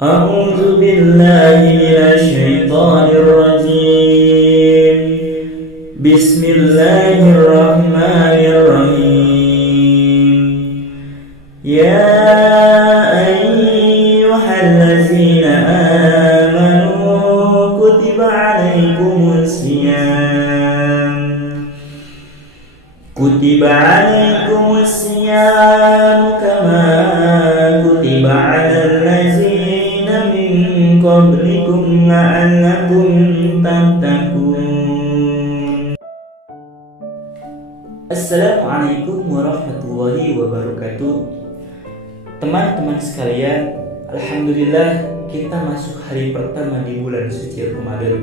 أعوذ بالله من الشيطان الرجيم بسم الله الرحمن الرحيم يا أيها الذين آمنوا كتب عليكم الصيام كما كتب على الذين من قبلكم لعلكم تتقون. Assalamualaikum warahmatullahi wabarakatuh. Teman-teman sekalian, alhamdulillah kita masuk hari pertama di bulan suci Ramadan.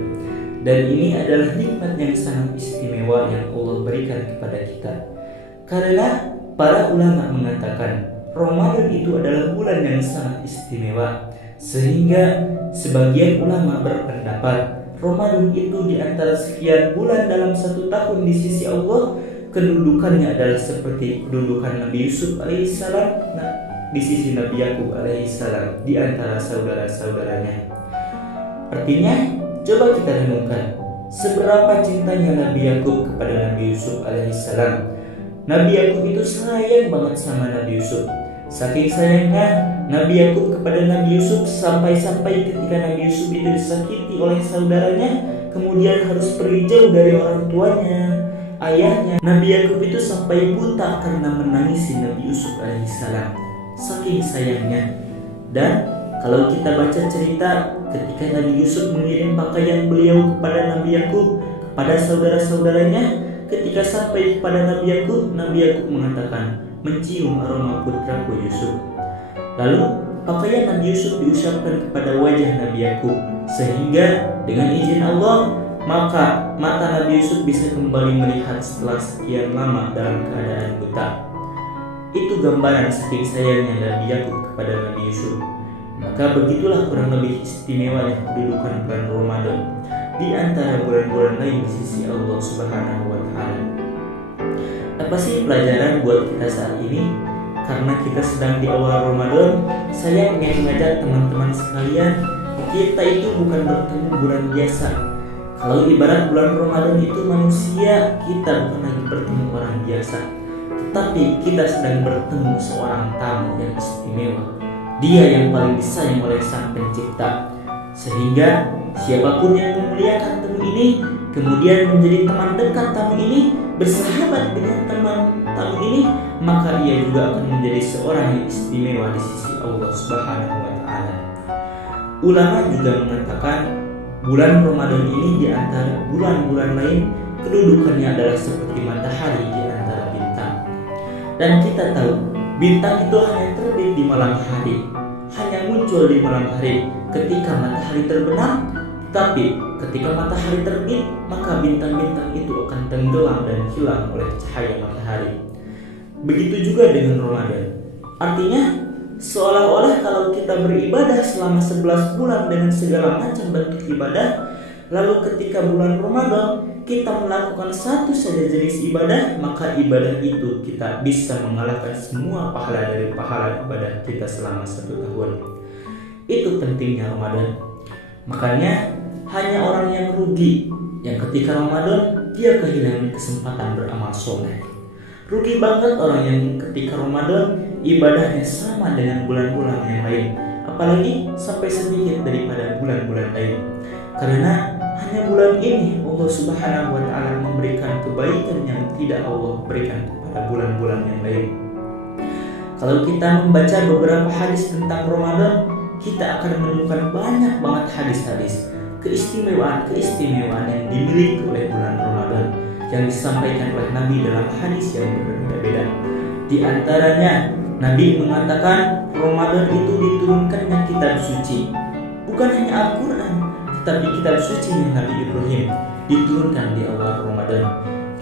Dan ini adalah nikmat yang sangat istimewa yang Allah berikan kepada kita. Karena para ulama mengatakan Ramadan itu adalah bulan yang sangat istimewa, sehingga sebagian ulama berpendapat Ramadan itu di antara sekian bulan dalam satu tahun di sisi Allah, kedudukannya adalah seperti kedudukan Nabi Yusuf alaihissalam di sisi Nabi Yakub alaihissalam di antara saudara-saudaranya. Artinya, coba kita renungkan seberapa cintanya Nabi Yakub kepada Nabi Yusuf alaihissalam. Nabi Yakub itu sayang banget sama Nabi Yusuf. Saking sayangnya Nabi Yakub kepada Nabi Yusuf sampai-sampai ketika Nabi Yusuf itu disakiti oleh saudaranya, kemudian harus pergi jauh dari orang tuanya, ayahnya. Nabi Yakub itu sampai buta karena menangisi Nabi Yusuf alaihissalam. Saking sayangnya. Dan kalau kita baca cerita ketika Nabi Yusuf mengirim pakaian beliau kepada Nabi Yakub, kepada saudara-saudaranya, ketika sampai kepada Nabi Yakub mengatakan, mencium aroma putraku Yusuf. Lalu pakaian Nabi Yusuf diusapkan kepada wajah Nabi Yakub, sehingga dengan izin Allah maka mata Nabi Yusuf bisa kembali melihat setelah sekian lama dalam keadaan buta. Itu gambaran saking sayangnya Nabi Yakub kepada Nabi Yusuf. Maka begitulah kurang lebih istimewanya kedudukan bulan Ramadan di antara bulan-bulan lain di sisi Allah Subhanahu wa Ta'ala. Apa sih pelajaran buat kita saat ini? Karena kita sedang di awal Ramadan, saya ingin mengajak teman-teman sekalian, kita itu bukan bertemu bulan biasa. Kalau ibarat bulan Ramadan itu manusia, kita bukan lagi bertemu orang biasa, tetapi kita sedang bertemu seorang tamu yang istimewa. Dia yang paling disayang oleh Sang Pencipta, sehingga siapapun yang memuliakan tamu ini, kemudian menjadi teman dekat tamu ini, bersahabat dengan teman tamu ini, maka ia juga akan menjadi seorang yang istimewa di sisi Allah Subhanahu wa Ta'ala. Ulama juga mengatakan bulan Ramadan ini di antara bulan-bulan lain kedudukannya adalah seperti matahari di antara bintang. Dan kita tahu bintang itu hanya terbit di malam hari, hanya muncul di malam hari ketika matahari terbenam. Tapi ketika matahari terbit, maka bintang-bintang itu akan tenggelam dan hilang oleh cahaya matahari. Begitu juga dengan Ramadan. Artinya, seolah-olah kalau kita beribadah selama 11 bulan dengan segala macam bentuk ibadah, lalu ketika bulan Ramadan kita melakukan satu saja jenis ibadah, maka ibadah itu kita bisa mengalahkan semua pahala dari pahala ibadah kita selama 1 tahun. Itu pentingnya Ramadan. Makanya hanya orang yang rugi yang ketika Ramadan dia kehilangan kesempatan beramal soleh. Rugi banget orang yang ketika Ramadan ibadahnya sama dengan bulan-bulan yang lain, apalagi sampai sedikit daripada bulan-bulan lain. Karena hanya bulan ini Allah Subhanahu wa Ta'ala memberikan kebaikan yang tidak Allah berikan kepada bulan-bulan yang lain. Kalau kita membaca beberapa hadis tentang Ramadan, kita akan menemukan banyak banget hadis-hadis keistimewaan yang dimiliki oleh bulan Ramadan yang disampaikan oleh Nabi dalam hadis yang berbeda-beda. Di antaranya Nabi mengatakan Ramadan itu diturunkannya kitab suci, bukan hanya Al-Quran, tetapi kitab suci Nabi Ibrahim diturunkan di awal Ramadan.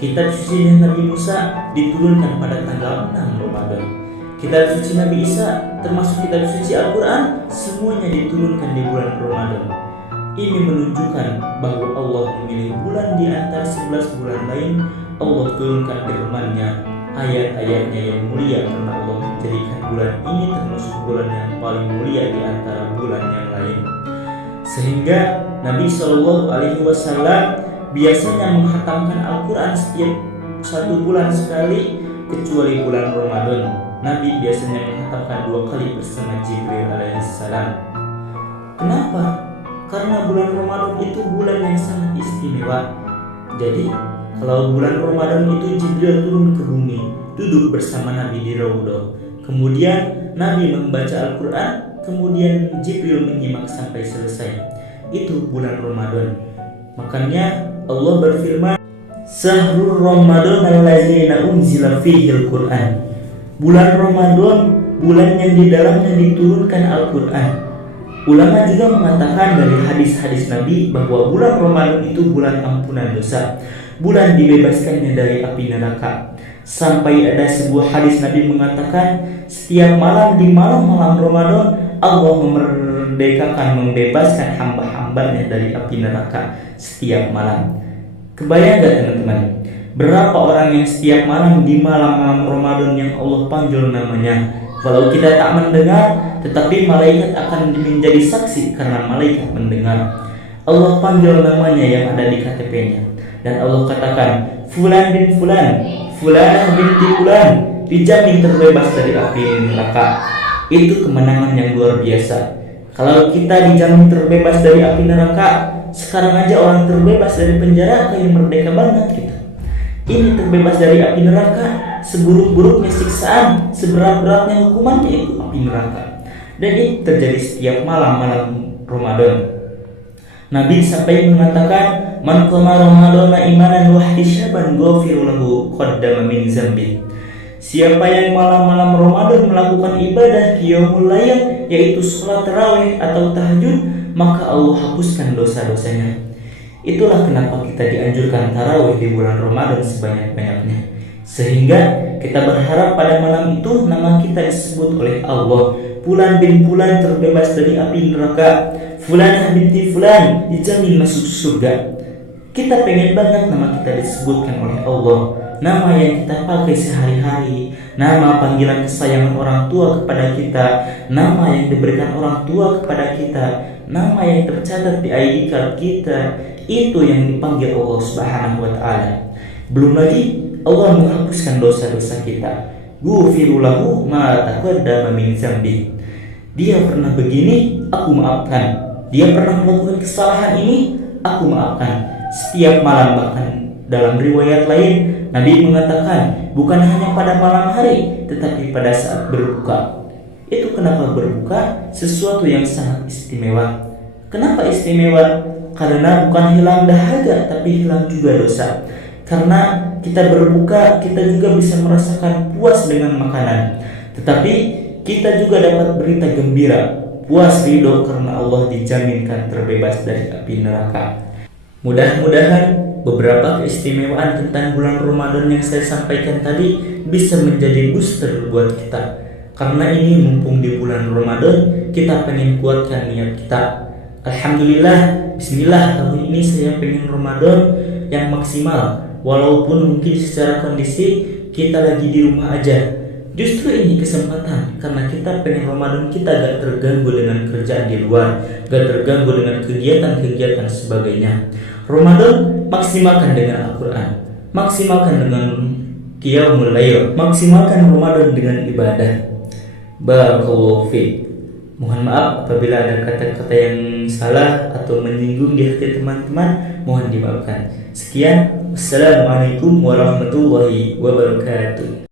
Kitab suci Nabi Musa diturunkan pada tanggal 6 Ramadan. Kitab suci Nabi Isa termasuk kitab suci Al-Quran semuanya diturunkan di bulan Ramadan. Ini menunjukkan bahwa Allah memilih bulan di antara 11 bulan lain. Allah turunkan firman-Nya, ayat-ayatnya yang mulia, karena Allah menjadikan bulan ini termasuk bulan yang paling mulia di antara bulan yang lain. Sehingga Nabi Shallallahu Alaihi Wasallam biasanya menghatamkan Al-Quran setiap 1 bulan sekali, kecuali bulan Ramadan. Nabi biasanya menghatamkan 2 kali bersama Jibril alaihissalam. Kenapa? Karena bulan Ramadan itu bulan yang sangat istimewa. Jadi kalau bulan Ramadan itu Jibril turun ke bumi, duduk bersama Nabi di Raudhah. Kemudian Nabi membaca Al-Quran, kemudian Jibril menyimak sampai selesai. Itu bulan Ramadan. Makanya Allah berfirman, Syahrul Ramadan allazi unzila fihil Qur'an. Bulan Ramadan, bulan yang di dalamnya diturunkan Al-Quran. Ulama juga mengatakan dari hadis-hadis Nabi bahwa bulan Ramadan itu bulan ampunan dosa, bulan dibebaskannya dari api neraka. Sampai ada sebuah hadis Nabi mengatakan, setiap malam di malam-malam Ramadan Allah membebaskan hamba-hambanya dari api neraka setiap malam. Kebayang gak teman-teman? Berapa orang yang setiap malam di malam-malam Ramadan yang Allah panggil namanya? Kalau kita tak mendengar, tetapi malaikat akan menjadi saksi karena malaikat mendengar. Allah panggil namanya yang ada di KTP-nya. Dan Allah katakan, Fulan bin Fulan, Fulanah binti Fulan, dijamin terbebas dari api neraka. Itu kemenangan yang luar biasa. Kalau kita dijamin terbebas dari api neraka, sekarang aja orang terbebas dari penjara kayak merdeka banget gitu. Ini terbebas dari api neraka, seburuk-buruknya siksaan, seberat-beratnya hukumannya itu api neraka. Dan ini terjadi setiap malam-malam Ramadan. Nabi sampai mengatakan, Man qama Ramadana imanan wa ihtisaban ghafiru lahu qaddama min dzambi. Siapa yang malam-malam Ramadan melakukan ibadah qiyamul lail, yaitu salat tarawih atau tahajud, maka Allah hapuskan dosa-dosanya. Itulah kenapa kita dianjurkan tarawih di bulan Ramadan sebanyak-banyaknya. Sehingga kita berharap pada malam itu nama kita disebut oleh Allah. Fulan bin Fulan terbebas dari api neraka, Fulanah binti Fulan dijamin masuk surga. Kita pengen banget nama kita disebutkan oleh Allah, nama yang kita pakai sehari-hari, nama panggilan kesayangan orang tua kepada kita, nama yang diberikan orang tua kepada kita, nama yang tercatat di ID card kita. Itu yang dipanggil Allah Subhanahu wa Ta'ala. Belum lagi Allah menghapuskan dosa-dosa kita. Ghufiru lahu ma taqaddama min dzambi. Dia pernah begini, aku maafkan. Dia pernah melakukan kesalahan ini, aku maafkan. Setiap malam, bahkan dalam riwayat lain Nabi mengatakan bukan hanya pada malam hari, tetapi pada saat berbuka. Itu kenapa berbuka sesuatu yang sangat istimewa. Kenapa istimewa? Karena bukan hilang dahaga, tapi hilang juga dosa. Karena kita berbuka, kita juga bisa merasakan puas dengan makanan. Tetapi kita juga dapat berita gembira, puas ridho karena Allah dijaminkan terbebas dari api neraka. Mudah-mudahan beberapa keistimewaan tentang bulan Ramadan yang saya sampaikan tadi bisa menjadi booster buat kita. Karena ini mumpung di bulan Ramadan, kita pengen kuatkan niat kita. Alhamdulillah, bismillah, tahun ini saya pengen Ramadan yang maksimal. Walaupun mungkin secara kondisi kita lagi di rumah aja. Justru ini kesempatan, karena kita pengen Ramadan kita gak terganggu dengan kerjaan di luar, gak terganggu dengan kegiatan-kegiatan sebagainya. Ramadan maksimalkan dengan Al-Quran, maksimalkan dengan qiyamul lail, maksimalkan Ramadan dengan ibadah. Barakallahu fiik. Mohon maaf apabila ada kata-kata yang salah atau menyinggung di hati teman-teman, mohon dimaafkan. Sekian, wassalamualaikum warahmatullahi wabarakatuh.